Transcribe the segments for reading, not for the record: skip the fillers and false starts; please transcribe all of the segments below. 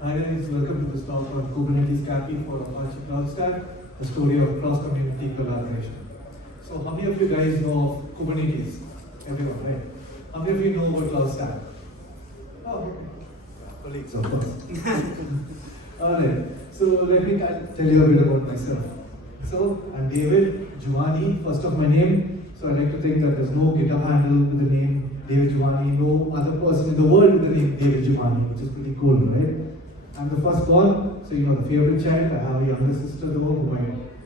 Hi guys, welcome to this talk on Kubernetes CAPI for Apache CloudStack, the story of cross-community collaboration. So how many of you guys know of Kubernetes? Everyone, right? How many of you know about CloudStack? Oh, okay. Colleagues, of course. Alright, so let me tell you a bit about myself. So I'm David Jumani, first of my name. So I like to think that there's no GitHub handle with the name David Jumani, no other person in the world with the name David Jumani, which is pretty cool, right? I'm the firstborn, so you know the favorite child. I have a younger sister though,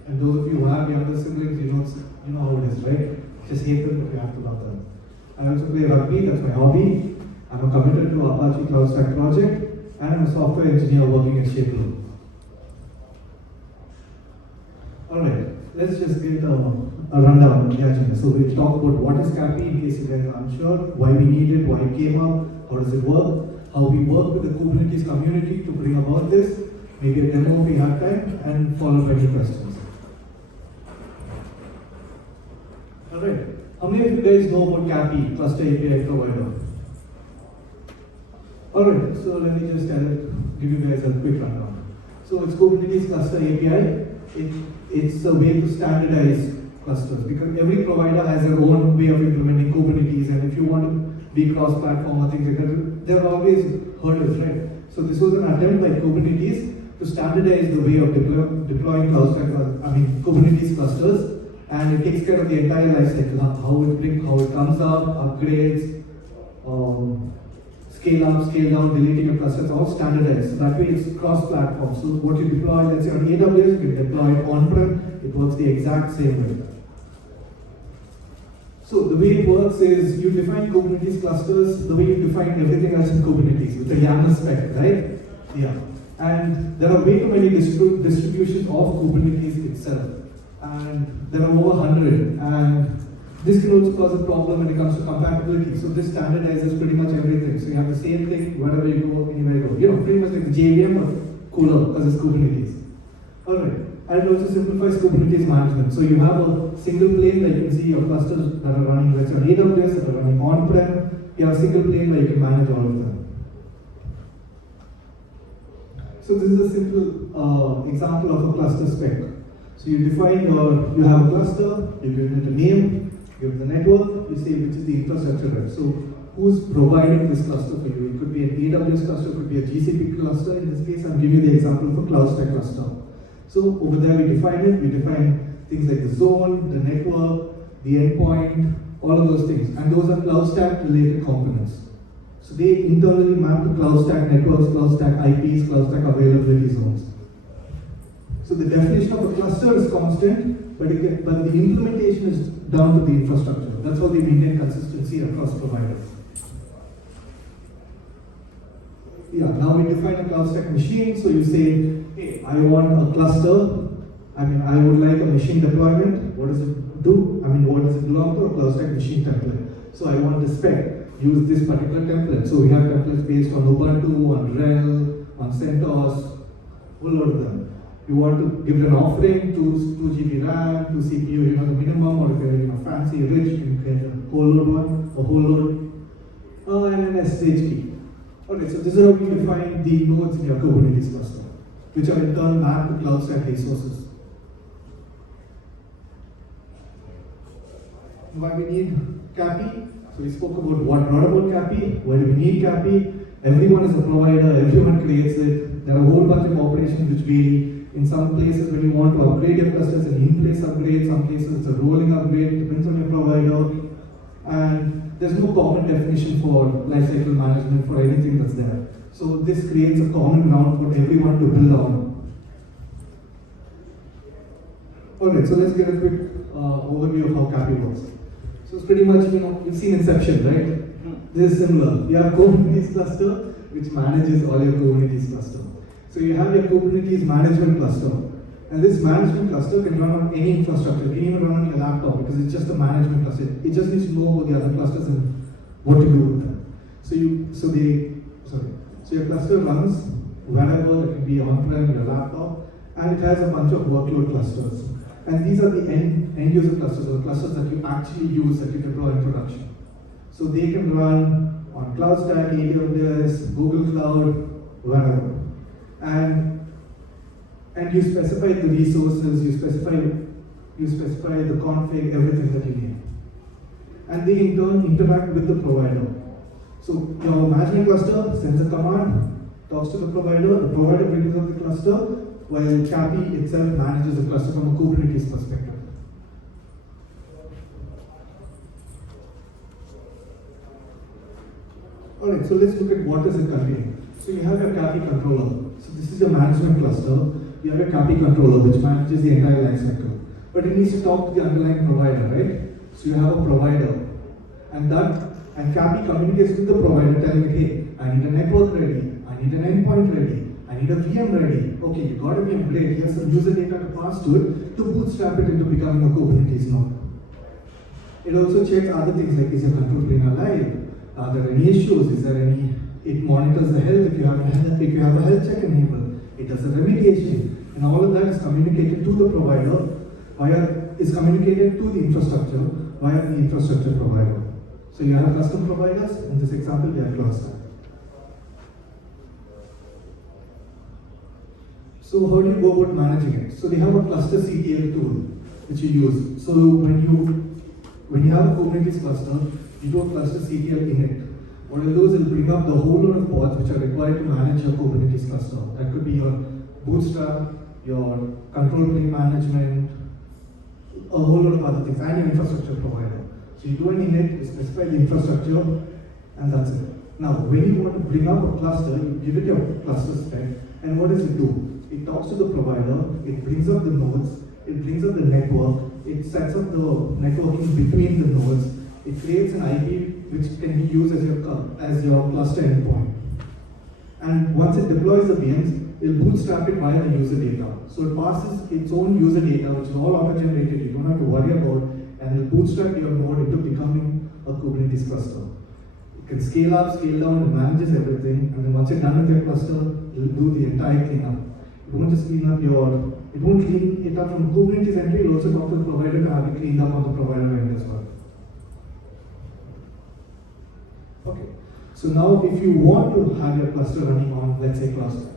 and those of you who have younger siblings, you know how it is, right? Just hate them, but you have to love them. I also play rugby, that's my hobby. I'm a committed to Apache CloudStack project, and I'm a software engineer working at Shapeloop. Alright, let's just get a rundown of the agenda. So we'll talk about what is CAPI in case you guys are unsure, why we need it, why it came up, how does it work, how we work with the Kubernetes community to bring about this, maybe a demo if we have time, and follow up any questions. Alright, how many of you guys know about CAPI, Cluster API Provider? Alright, so let me just give you guys a quick rundown. So it's Kubernetes Cluster API. It's a way to standardize clusters because every provider has their own way of implementing Kubernetes, and if you want to be cross-platform or things like that, there are always hurdles, right? So this was an attempt by Kubernetes to standardize the way of deploying Kubernetes clusters, and it takes care of the entire life cycle, how it comes out, upgrades, scale up, scale down, deleting a cluster, it's all standardized. So that way it's cross-platform. So what you deploy, let's say on AWS, you can deploy it on-prem, it works the exact same way. So the way it works is you define Kubernetes clusters the way you define everything else in Kubernetes with a YAML spec, right? Yeah. And there are way too many distributions of Kubernetes itself. And there are over 100. And this can also cause a problem when it comes to compatibility. So this standardizes pretty much everything. So you have the same thing wherever you go, anywhere you go. You know, pretty much like the JVM but cooler because it's Kubernetes. Alright. And it also simplifies Kubernetes management. So you have a single plane, like you can see your clusters that are running, let's say on AWS, that are running on-prem. You have a single plane where you can manage all of them. So this is a simple example of a cluster spec. So you define you have a cluster, you give it a name, give it the network, you say which is the infrastructure rep. So who's providing this cluster for you? It could be an AWS cluster, it could be a GCP cluster. In this case, I'm giving you the example of a CloudStack cluster. So over there we define it, we define things like the zone, the network, the endpoint, all of those things. And those are CloudStack related components. So they internally map to CloudStack networks, CloudStack IPs, CloudStack availability zones. So the definition of a cluster is constant, but the implementation is down to the infrastructure. That's how they maintain consistency across providers. Yeah, now we define a CloudStack machine. So you say, hey, I want a cluster. I would like a machine deployment. What does it do? What does it belong to? A CloudStack machine template. So I want the spec. Use this particular template. So we have templates based on Ubuntu, on RHEL, on CentOS, a whole lot of them. You want to give it an offering, 2 GB RAM, 2 CPU, the minimum, or if you're fancy, rich, you can create a whole load, and an SSH key. Okay, so this is how you define the nodes in your Kubernetes cluster, which are in turn mapped to CloudStack resources. Why we need CAPI? So we spoke about what brought about CAPI, why do we need CAPI? Everyone is a provider, everyone creates it. There are a whole bunch of operations which vary. In some places, when you want to upgrade your clusters, an in-place upgrade, some places it's a rolling upgrade, depends on your provider. And there's no common definition for lifecycle management for anything that's there. So this creates a common ground for everyone to build on. Alright, so let's get a quick overview of how CAPI works. So it's pretty much, you've seen Inception, right? This is similar. You have Kubernetes cluster, which manages all your Kubernetes cluster. So you have your Kubernetes management cluster. And this management cluster can run on any infrastructure. It can even run on your laptop because it's just a management cluster. It just needs to know about the other clusters and what to do with them. So your cluster runs wherever, it can be on-prem, your laptop, and it has a bunch of workload clusters. And these are the end user clusters, or the clusters that you actually use, that you deploy in production. So they can run on CloudStack, AWS, Google Cloud, wherever. and you specify the resources, you specify the config, everything that you need. And they in turn interact with the provider. So your imaginary cluster sends a command, talks to the provider brings up the cluster, while CAPI itself manages the cluster from a Kubernetes perspective. Alright, so let's look at what is it containing. So you have your CAPI controller. So this is your management cluster. You have a CAPI controller which manages the entire life cycle. But it needs to talk to the underlying provider, right? So you have a provider. And CAPI communicates with the provider telling it, hey, I need a network ready, I need an endpoint ready, I need a VM ready. Okay, you got a VM, great. Here's some user data to pass to it to bootstrap it into becoming a Kubernetes node. It also checks other things like, is your control plane alive? Are there any issues? Is there any? It monitors the health if you have a health check enabled. It does a remediation, and all of that is communicated to the provider is communicated to the infrastructure via the infrastructure provider. So you have custom providers. In this example, we have CloudStack. So how do you go about managing it? So they have a cluster CTL tool which you use. So when you have a Kubernetes cluster, you do a cluster CTL init. What it'll do is it'll bring up the whole lot of pods which are required to manage your Kubernetes cluster. That could be your bootstrap, your control plane management, a whole lot of other things, and your infrastructure provider. So you do an init, you specify the infrastructure, and that's it. Now, when you want to bring up a cluster, you give it your cluster spec, and what does it do? It talks to the provider, it brings up the nodes, it brings up the network, it sets up the networking between the nodes, it creates an IP which can be used as your cluster endpoint. And once it deploys the VMs, it will bootstrap it via the user data. So it passes its own user data, which is all auto-generated, you don't have to worry about, and it will bootstrap your node into becoming a Kubernetes cluster. It can scale up, scale down, it manages everything, and then once you're done with your cluster, it will do the entire cleanup. It won't just clean it up from Kubernetes entry, it will also talk to the provider to have it cleaned up on the provider end as well. Okay, so now if you want to have your cluster running on, let's say, CloudStack,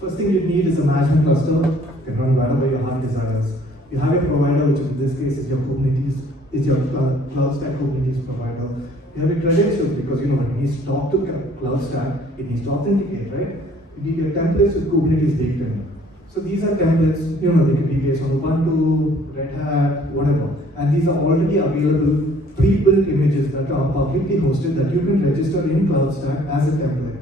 first thing you need is a management cluster. You can run wherever your heart desires. You have a provider, which in this case is your Kubernetes, is your CloudStack Kubernetes provider. You have your credentials because it needs to talk to CloudStack, it needs to authenticate, right? You need your templates with Kubernetes baked in. So these are templates, they can be based on Ubuntu, Red Hat, whatever. And these are already available pre-built images that are publicly hosted that you can register in CloudStack as a template.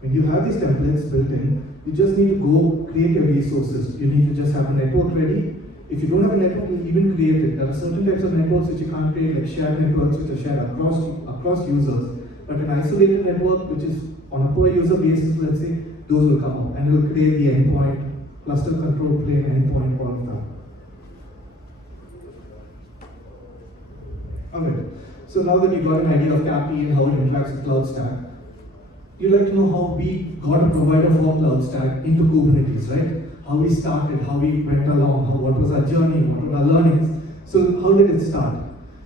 When you have these templates built in, you just need to go create your resources. You need to just have a network ready. If you don't have a network, you even create it. There are certain types of networks which you can't create, like shared networks which are shared across users. But an isolated network, which is on a per user basis, let's say, those will come up and it will create the endpoint, cluster control plane, endpoint, all of that. Alright, so now that you got an idea of CAPI and how it interacts with CloudStack, you'd like to know how we got a provider for CloudStack into Kubernetes, right? How we started, how we went along, what was our journey, what were our learnings. So how did it start?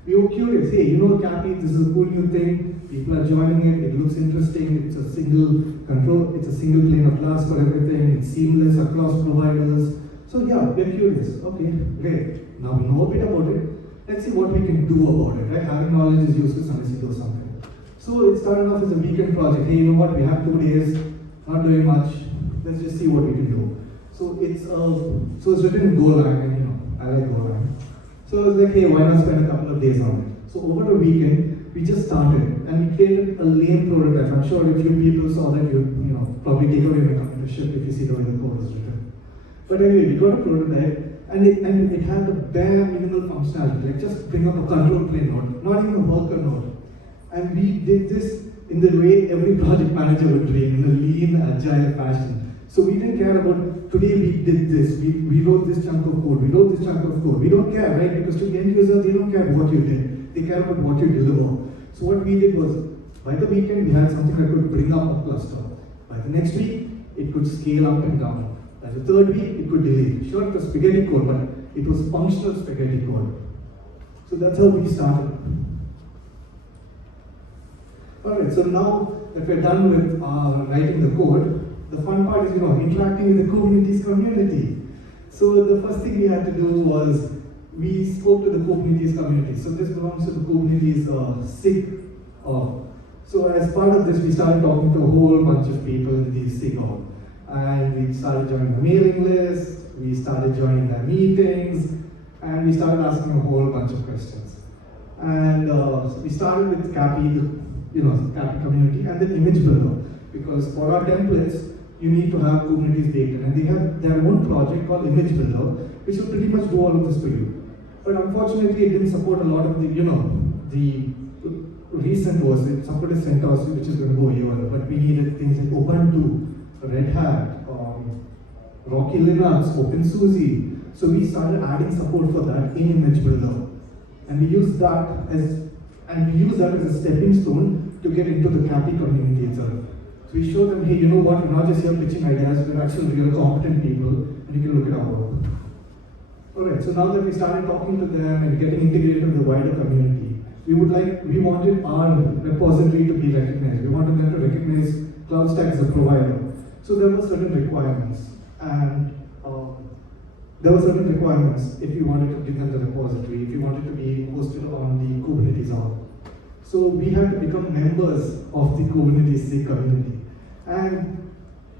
We were curious, hey, CAPI, this is a cool new thing, people are joining it looks interesting, it's a single control, it's a single pane of glass for everything, it's seamless across providers. So yeah, we're curious, okay, great. Now we know a bit about it. Let's see what we can do about it, right? Having knowledge is useless unless you do something. So it started off as a weekend project. Hey, you know what? We have 2 days, not doing much. Let's just see what we can do. So it's written in Golang, and I like Golang. So I was like, hey, why not spend a couple of days on it? So over a weekend, we just started and we created a lame prototype. I'm sure if you people saw that, you probably take away my commentership if you see the way the code is written. But anyway, we got a prototype. And it had a bare minimal functionality, like just bring up a control plane node, not even a worker node. And we did this in the way every project manager would dream, in a lean, agile fashion. So we didn't care about, today we did this, we wrote this chunk of code, we wrote this chunk of code. We don't care, right? Because to the end user, they don't care what you did. They care about what you deliver. So what we did was, by the weekend, we had something that could bring up a cluster. By the next week, it could scale up and down. By the third week, it could delete. Sure, it was spaghetti code, but it was functional spaghetti code. So that's how we started. Alright, so now that we're done with writing the code, the fun part is, interacting with the Kubernetes community. So the first thing we had to do was we spoke to the Kubernetes community. So this belongs to the Kubernetes SIG. So as part of this, we started talking to a whole bunch of people in the SIG org. And we started joining the mailing list, we started joining their meetings, and we started asking a whole bunch of questions. And we started with CAPI, CAPI community, and the image builder. Because for our templates, you need to have Kubernetes baked in. And they have their own project called Image Builder, which will pretty much do all of this for you. But unfortunately, it didn't support a lot of the, the recent was it supported CentOS, which is going to go here. But we needed things like Ubuntu, Red Hat, Rocky Linux, OpenSUSE. So we started adding support for that in Image Builder. And we use that as a stepping stone to get into the CAPI community itself. So we show them, hey, you know what, we're not just here pitching ideas, we're actually real competent people, and you can look at our work. Alright, so now that we started talking to them and getting integrated with the wider community, we wanted our repository to be recognized. We wanted them to recognize CloudStack as a provider. So there were certain requirements, and if you wanted to give them the repository, if you wanted to be hosted on the Kubernetes org. So we had to become members of the Kubernetes SIG community. And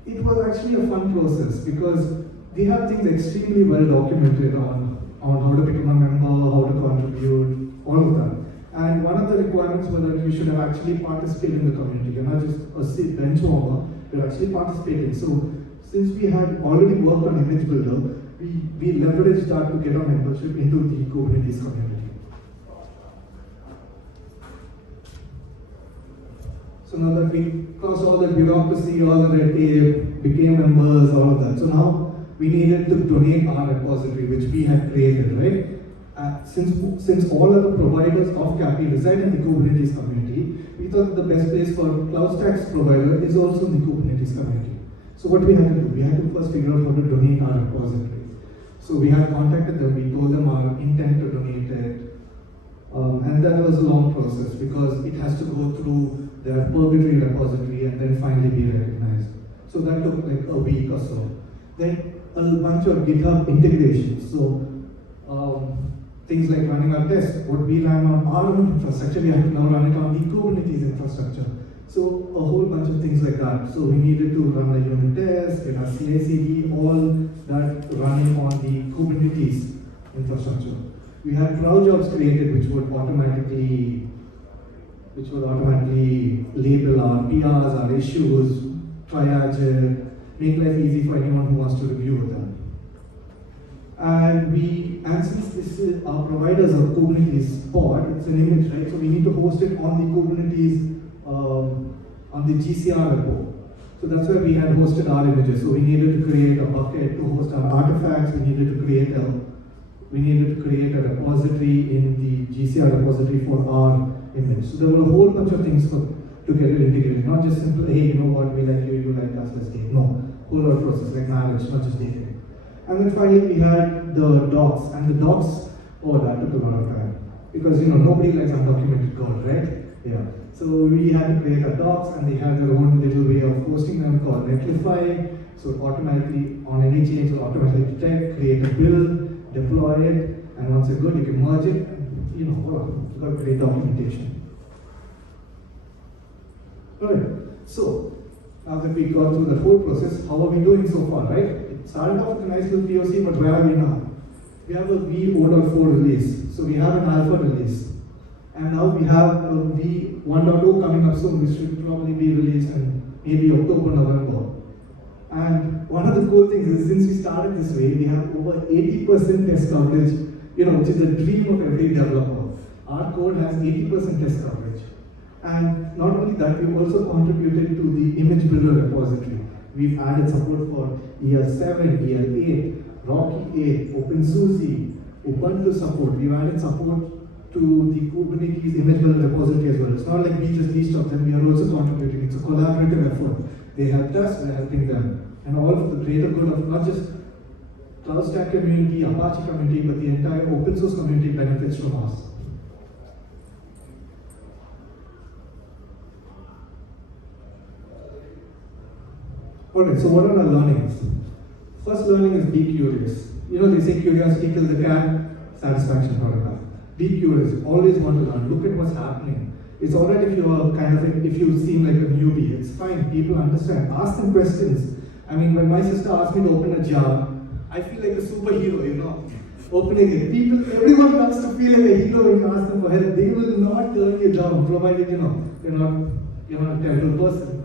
it was actually a fun process because we have things extremely well documented on how to become a member, how to contribute, all of that. And one of the requirements was that you should have actually participated in the community. You're not just a bench warmer, you're actually participating. So since we had already worked on Image Builder, we leveraged that to get our membership into the Kubernetes community. So now that we crossed all the bureaucracy, all the red tape, became members, all of that. So now we needed to donate our repository, which we had created, right? Since all other providers of CAPI reside in the Kubernetes community, we thought the best place for CloudStack's provider is also in the Kubernetes community. So what we had to do, we had to first figure out how to donate our repository. So we had contacted them, we told them our intent to donate it, and that was a long process because it has to go through their purgatory repository and then finally be recognized. So that took like a week or so. Then a bunch of GitHub integrations. So things like running our tests, what we ran on our own infrastructure, we had to now run it on the Kubernetes infrastructure. So a whole bunch of things like that. So we needed to run a unit test, get our CI/CD, all that running on the Kubernetes infrastructure. We had cloud jobs created which would automatically label our PRs, our issues, triage it, make life easy for anyone who wants to review them. And since this is our providers of Kubernetes pod, it's an image, right? So we need to host it on the Kubernetes, on the GCR repo. So that's where we had hosted our images. So we needed to create a bucket to host our artifacts. We needed to create a repository in the GCR repository for our image. So there were a whole bunch of things to get it integrated. Not just simple, hey, you know what, we like you like us, let's date. No, whole lot of process like marriage, not just dating. And then finally we had the docs, and the docs, that took a lot of time. Because nobody likes undocumented code, right? Yeah. So we had to create our docs, and they had their own little way of hosting them called Netlify. So automatically, on any change, will automatically detect, create a build, deploy it, and once it's good, you can merge it, and you've got great documentation. Alright, so now that we got through the whole process, how are we doing so far, right? It started off with a nice little POC, but where are we now? We have a V0.4 release, so we have an alpha release. And now we have a V1.0 coming up soon, which should probably be released in maybe October, November. And one of the cool things is, since we started this way, we have over 80% test coverage, which is the dream of every developer. Our code has 80% test coverage. And not only that, we've also contributed to the Image Builder repository. We've added support for EL7, EL8, Rocky 8, OpenSUSE, Ubuntu support. We've added support to the Kubernetes Image Builder repository as well. It's not like we just reached out them, we are also contributing. It's a collaborative effort. They helped us, we're helping them. And all for the greater good of not just CloudStack community, Apache community, but the entire open source community benefits from us. Alright, so what are our learnings? First learning is be curious. You know, they say curiosity kills the cat, satisfaction for a cat. Be curious, always want to learn. Look at what's happening. It's alright if you're if you seem like a newbie, it's fine, people understand. Ask them questions. I mean, when my sister asked me to open a jar, I feel like a superhero, you know, opening it. Everyone wants to feel like a hero when you ask them for help. They will not turn you down, provided, you know, you're not a terrible person.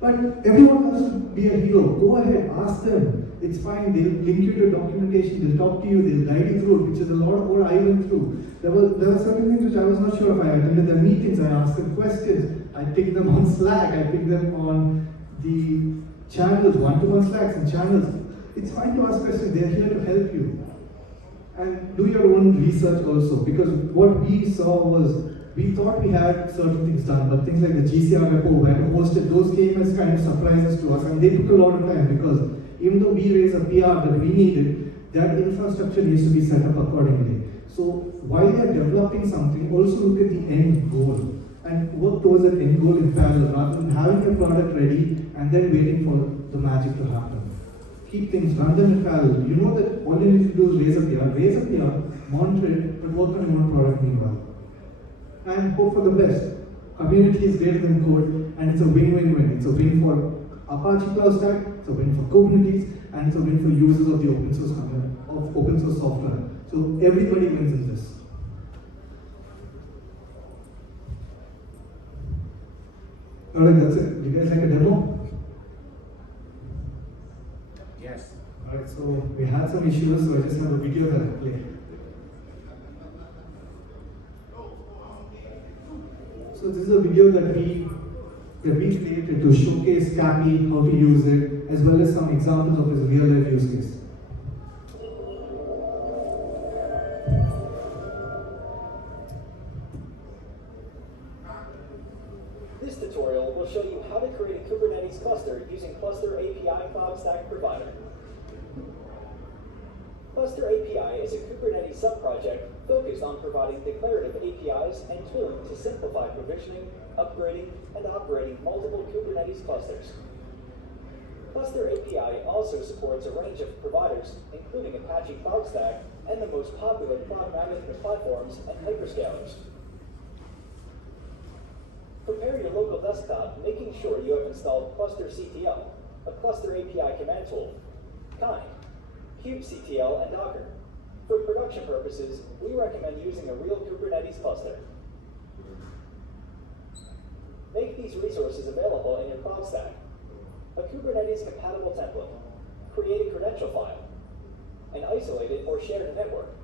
But everyone wants to be a hero. Go ahead, ask them. It's fine, they'll link you to documentation, they'll talk to you, they'll guide you through it, which is a lot of what I went through. There were certain things which I was not sure if I attended their meetings, I asked them questions, I picked them on Slack, I picked them on the channels, one-to-one Slacks and channels. It's fine to ask questions, they're here to help you. And do your own research also, because what we saw was, we thought we had certain things done, but things like the GCR repo, where to host it, those came as kind of surprises to us, and they took a lot of time because even though we raised a PR that we needed, that infrastructure needs to be set up accordingly. So while you're developing something, also look at the end goal and work towards that end goal in parallel, rather than having your product ready and then waiting for the magic to happen. Keep things, run them in parallel. You know that all you need to do is raise a PR, monitor it, but work on your own product meanwhile. And hope for the best. Community is greater than code, and it's a win-win-win. It's a win for Apache CloudStack, it's a win for Kubernetes, and it's a win for users of the open source software. So everybody wins in this. Alright, that's it. You guys like a demo? Yes. Alright, so we had some issues, so I just have a video that I play. So this is a video that we created to showcase CAPI, how to use it, as well as some examples of its real-life use case. This tutorial will show you how to create a Kubernetes cluster using Cluster API CloudStack provider. Cluster API is a Kubernetes subproject focused on providing declarative APIs and tooling to simplify provisioning, upgrading, and operating multiple Kubernetes clusters. Cluster API also supports a range of providers, including Apache CloudStack and the most popular cloud management platforms and hyperscalers. Prepare your local desktop, making sure you have installed cluster-ctl, a Cluster API command tool, Kind, kubectl, and Docker. For production purposes, we recommend using a real Kubernetes cluster. Make these resources available in your cloud stack. A Kubernetes compatible template. Create a credential file. An isolated or shared network.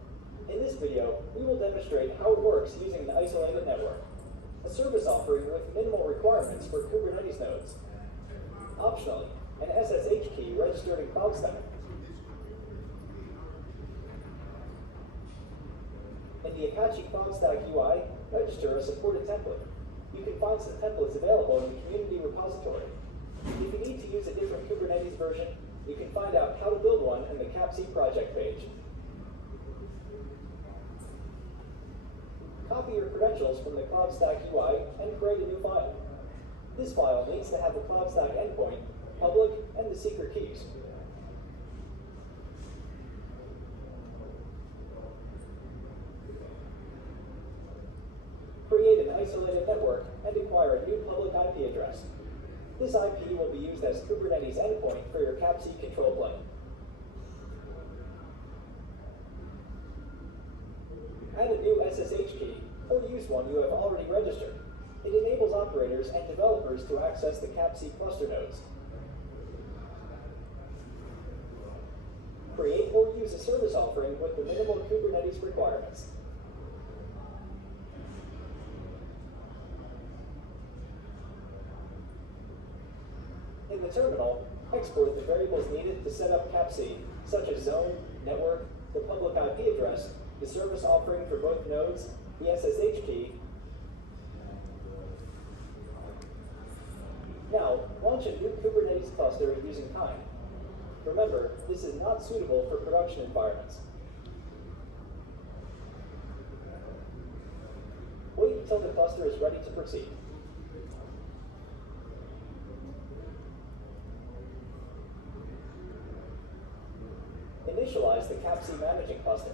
In this video, we will demonstrate how it works using an isolated network. A service offering with minimal requirements for Kubernetes nodes. Optionally, an SSH key registered in CloudStack. In the Apache CloudStack UI, register a supported template. You can find some templates available in the community repository. If you need to use a different Kubernetes version, you can find out how to build one in the CAPC project page. Copy your credentials from the CloudStack UI and create a new file. This file needs to have the CloudStack endpoint, public, and the secret keys. Create an isolated network and acquire a new public IP address. This IP will be used as Kubernetes endpoint for your CAPC control plane. Add a new SSH key, or use one you have already registered. It enables operators and developers to access the CAPC cluster nodes. Create or use a service offering with the minimal Kubernetes requirements. In the terminal, export the variables needed to set up CAPC, such as zone, network, the public IP address, the service offering for both nodes, the SSH key. Now, launch a new Kubernetes cluster using Kind. Remember, this is not suitable for production environments. Wait until the cluster is ready to proceed. initialize the CAPC managing cluster.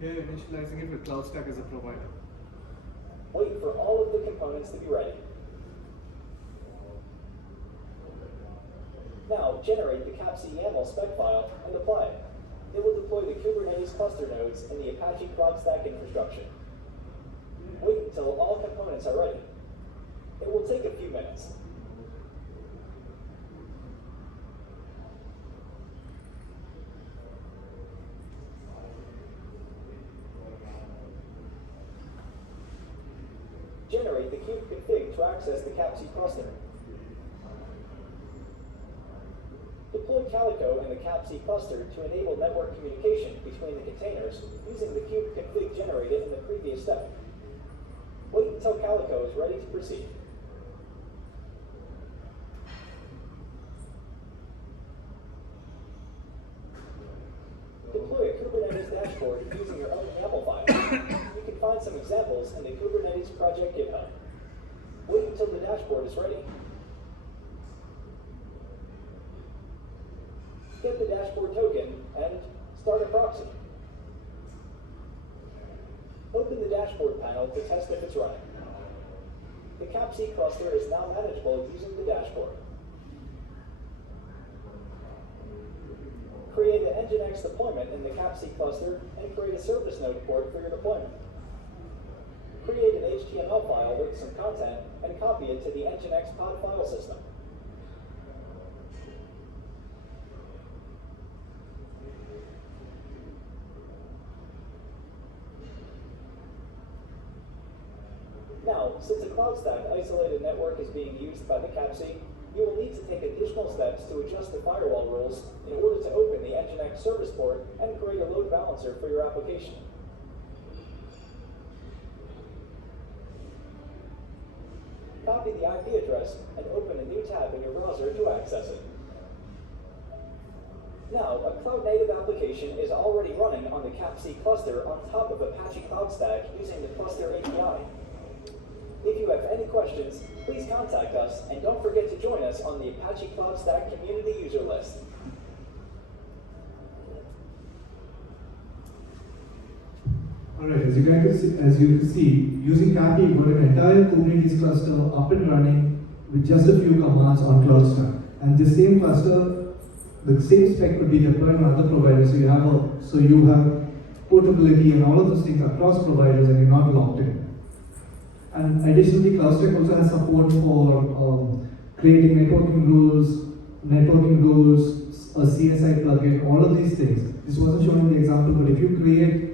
Here, initializing it with CloudStack as a provider. Wait for all of the components to be ready. Now, generate the CAPC YAML spec file and apply it. It will deploy the Kubernetes cluster nodes in the Apache CloudStack infrastructure. Wait until all components are ready. It will take a few minutes. Generate the kubeconfig to access the CAPC cluster. Deploy Calico and the CAPC cluster to enable network communication between the containers using the kubeconfig generated in the previous step. Wait until Calico is ready to proceed. Deploy a Kubernetes dashboard using your own YAML file. You can find some examples in the Kubernetes project GitHub. Wait until the dashboard is ready. Get the dashboard token and start a proxy. Open the dashboard panel to test if it's running. The CAPC cluster is now manageable using the dashboard. Create an Nginx deployment in the CAPC cluster and create a service node port for your deployment. Create an HTML file with some content and copy it to the Nginx pod file system. Now, since a CloudStack isolated network is being used by the CAPC, you will need to take additional steps to adjust the firewall rules in order to open the Nginx service port and create a load balancer for your application. Copy the IP address and open a new tab in your browser to access it. Now, a cloud-native application is already running on the CAPC cluster on top of Apache CloudStack using the Cluster API. If you have any questions, please contact us, and don't forget to join us on the Apache CloudStack community user list. Alright, as you can see, using CAPI, we got an entire Kubernetes cluster up and running with just a few commands on CloudStack. And the same cluster, the same spec could be deployed on other providers, so you have portability and all of those things across providers, and you're not locked in. And additionally, CloudStack also has support for creating networking rules, a CSI plugin, all of these things. This wasn't shown in the example, but if you create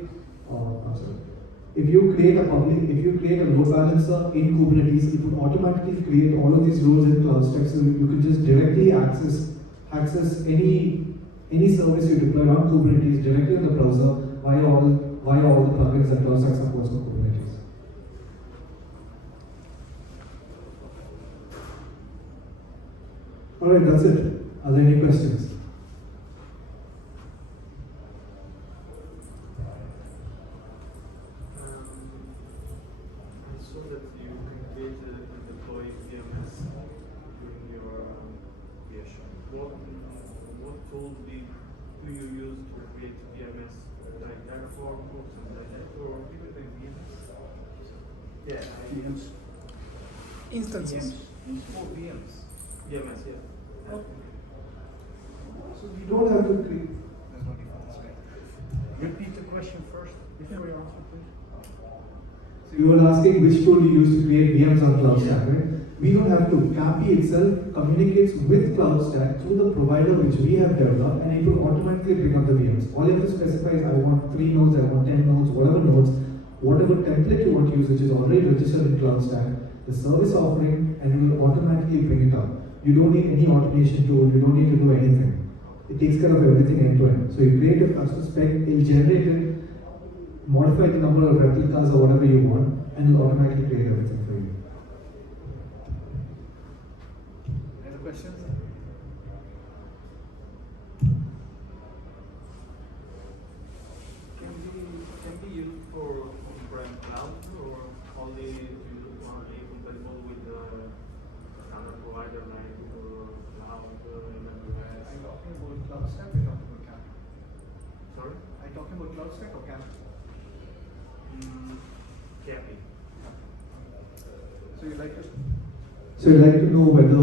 a load balancer in Kubernetes, it would automatically create all of these rules in CloudStack, so you can just directly access any service you deploy on Kubernetes directly in the browser via all the plugins that CloudStack supports for Kubernetes. Alright, that's it. Are there any questions? I saw that you create and deploy VMS during your creation. What tool do you use to create VMS? Like Terraform or something like that? Or even like VMS? Yeah, VMs. Instances. VMs. VMS, yeah. So we don't have to create. Repeat the question first before you answer, please. So you were asking which tool you use to create VMs on CloudStack, right? We don't have to. CAPI itself communicates with CloudStack through the provider which we have developed, and it will automatically bring up the VMs. All you have to specify is I want 3 nodes, I want 10 nodes, whatever template you want to use, which is already registered in CloudStack, the service offering, and it will automatically bring it up. You don't need any automation tool, you don't need to do anything. It takes care of everything end to end. So you create a custom spec, it'll generate it, modify the number of replicas or whatever you want, and it'll automatically create everything for you. Any questions? Can be used for on-prem cloud or only compatible with another provider like Google Cloud, AWS? Are you talking about CloudStack? CloudStack or CAPI? CAPI. So you like to? So you'd like to know whether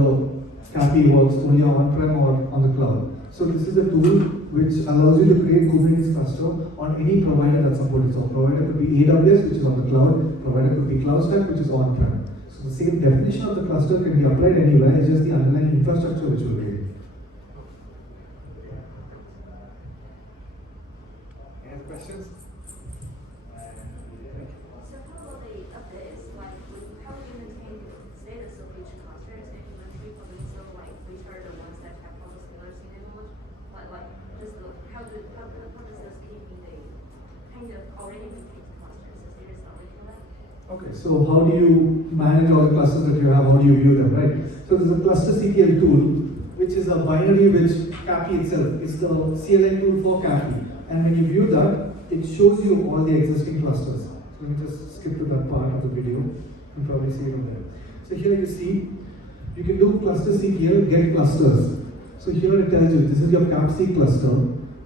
CAPI works only on-prem or on the cloud. So this is a tool which allows you to create Kubernetes cluster on any provider that supports it. So provider could be AWS, which is on the cloud. Provider could be CloudStack, which is on-prem. So the same definition of the cluster can be applied anywhere. It's just the underlying infrastructure which will vary. Any other questions? So probably of this, like how do you maintain the status of each cluster and inventory for these so like which are the ones that have all the scalars in them? But like just look how does this keep the kind of already maintained clusters? Is there something for that? Okay, so how do you manage all the clusters that you have? How do you view them, right? So there's a cluster-CTL tool, which is a binary which CAPI itself is the CLI tool for CAPI. And when you view that, it shows you all the existing clusters. So let me just skip to that part of the video. You can probably see it over there. So here you see, you can do cluster-CTL, get clusters. So here it tells you, this is your CAPC cluster.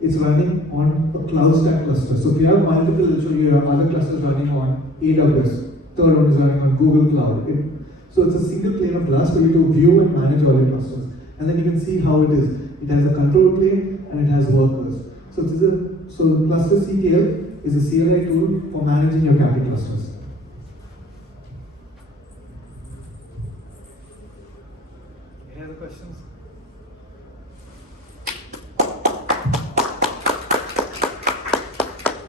It's running on a CloudStack cluster. So if you have multiple, it'll show you your other clusters running on AWS. Third one is running on Google Cloud. So it's a single pane of glass for you to view and manage all your clusters. And then you can see how it is. It has a control plane and it has workers. So cluster CTL is a CLI tool for managing your CAPI clusters. Any other questions?